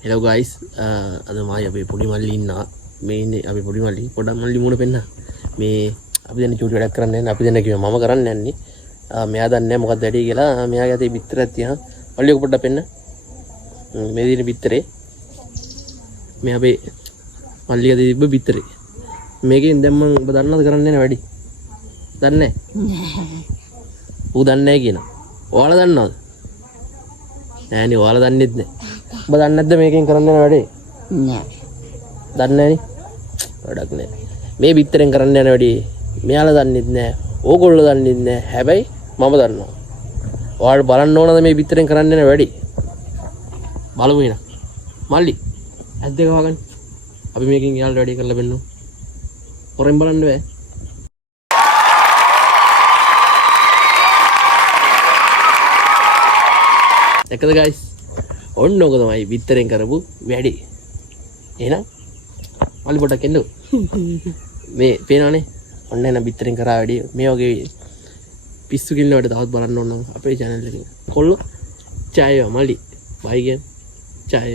Hello guys, ada maya abe pudi malli inna. Me ini abe pudi malli. Poda malli muna penna. Me abe dene cuti වැඩක් කරන්න යන්නේ. අපි දන්නේ කිව්වා මම කරන්න යන්නේ. මෙයා දන්නේ නැහැ මොකක්ද වැඩි කියලා. මෙයාගේ අතේ බිත්තරයක් තියන. මල්ලි ඔක පොඩ්ඩක් පෙන්න. මේ දින බිත්තරේ. මේ අපේ මල්ලිගේ අතේ තිබ්බ බිත්තරේ. මේකෙන් දැන් මම ඔබ දන්නවද කරන්න යන වැඩි? දන්නේ නැහැ. ඌ දන්නේ නැහැ කියනවා. ඔයාලා දන්නවද? නෑනේ ඔයාලා දන්නෙත් නැහැ. ඔබ දන්නේ නැද්ද මේකෙන් කරන්න යන වැඩේ? නෑ. දන්නේ නැනේ. වැඩක් නැහැ. මේ බිත්තරෙන් කරන්න යන වැඩේ මෙයාලා දන්නෙත් නැහැ. ඕගොල්ලෝ දන්නෙත් නැහැ. හැබැයි මම දන්නවා. ඔයාලා බලන්න ඕනද මේ බිත්තරෙන් කරන්න යන වැඩේ? බලමු එන. මල්ලි. ඇස් දෙක වහගන්න. අපි මේකෙන් යාළුවා වැඩේ කරලා බෙන්නු. හොරෙන් බලන්න බෑ. එකද guys ඔන්න ඔක තමයි බිත්තරෙන් කරපු වැඩි එහෙනම් මල්ලි පොඩක් එන්නකෝ මේ පේනවනේ ඔන්න එන බිත්තරෙන් කරා වැඩි මේ වගේ පිස්සු කිල්ල වලට තවත් බලන්න ඕන නම් අපේ channel එකේ කොල්ලෝ චාය මල්ලි බයි කියන චාය